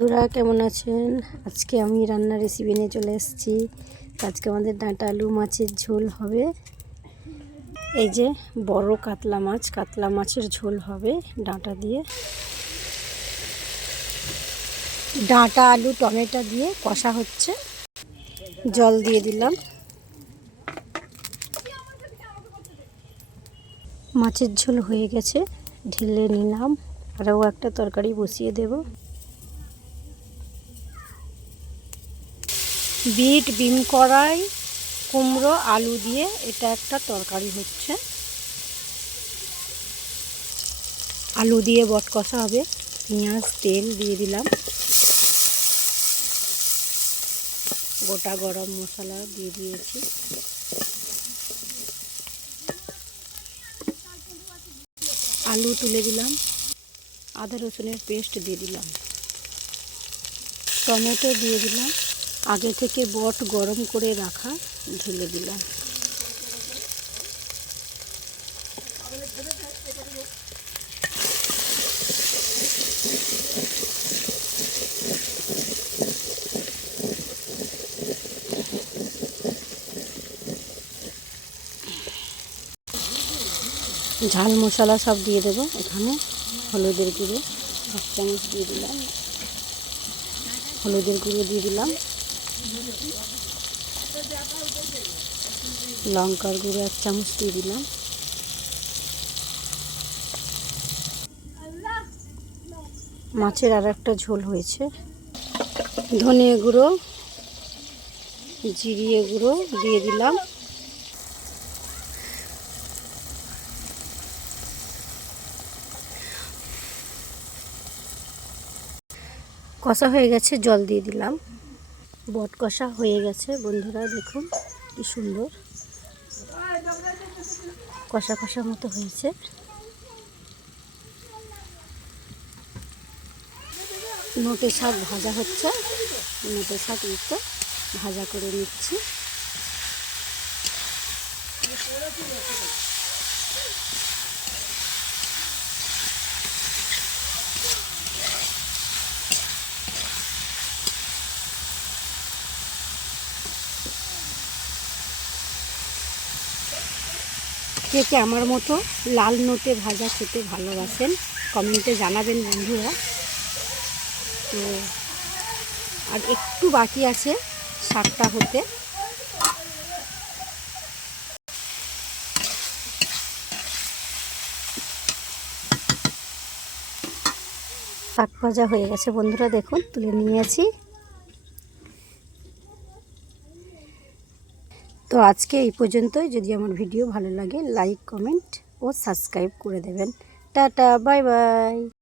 বন্ধুরা, কেমন আছেন? আজকে আমি রান্নার রেসিপি নিয়ে চলে এসেছি। আজকে আমাদের ডাঁটা আলু মাছের ঝোল হবে। এই যে বড় কাতলা মাছ, কাতলা মাছের ঝোল হবে ডাঁটা দিয়ে। ডাঁটা আলু, টমেটো দিয়ে কষা হচ্ছে। জল দিয়ে দিলাম। মাছের ঝোল হয়ে গেছে। ঢেলে নিলাম। আরও একটা তরকারি বসিয়ে দেব। বিট, বিন কড়াই, কুমড়ো, আলু দিয়ে এটা একটা তরকারি হচ্ছে। আলু দিয়ে বট কষা হবে। পেঁয়াজ, তেল দিয়ে দিলাম। গোটা গরম মশলা দিয়ে দিয়েছি। আলু তুলে দিলাম। আদা রসুনের পেস্ট দিয়ে দিলাম। টমেটো দিয়ে দিলাম। আগে থেকে বট গরম করে রাখা, ঢেলে দিলাম। ঝাল মশলা সব দিয়ে দেবো এখানে, হলুদের গুঁড়ো, এক চামচ দিয়ে দিলাম। হলুদের গুঁড়ো দিয়ে দিলাম। লঙ্কার গুঁড়ো এক চামচ দিয়ে দিলাম। মাছের আর একটা ঝোল হয়েছে। ধনে গুঁড়ো, জিরিয়ে গুঁড়ো দিয়ে দিলাম। কষা হয়ে গেছে, জল দিয়ে দিলাম। বট কষা হয়ে গেছে। বন্ধুরা, দেখুন কি সুন্দর। কষা কষা মতো হয়েছে। নোটে শাক ভাজা হচ্ছে। নোটে শাক একটু ভাজা করে নিচ্ছি। কে কে আমার মতো লাল নোটে ভাজা খেতে ভালোবাসেন। কমেন্টে জানাবেন বন্ধুরা। তো, আর একটু বাকি আছে শাকটা হতে। শাক ভাজা হয়ে গেছে বন্ধুরা, দেখুন, তুলে নিয়েছি। তো আজকে এই পর্যন্তই। যদি আমার ভিডিও ভালো লাগে লাইক কমেন্ট ও সাবস্ক্রাইব করে দেবেন। Tata bye bye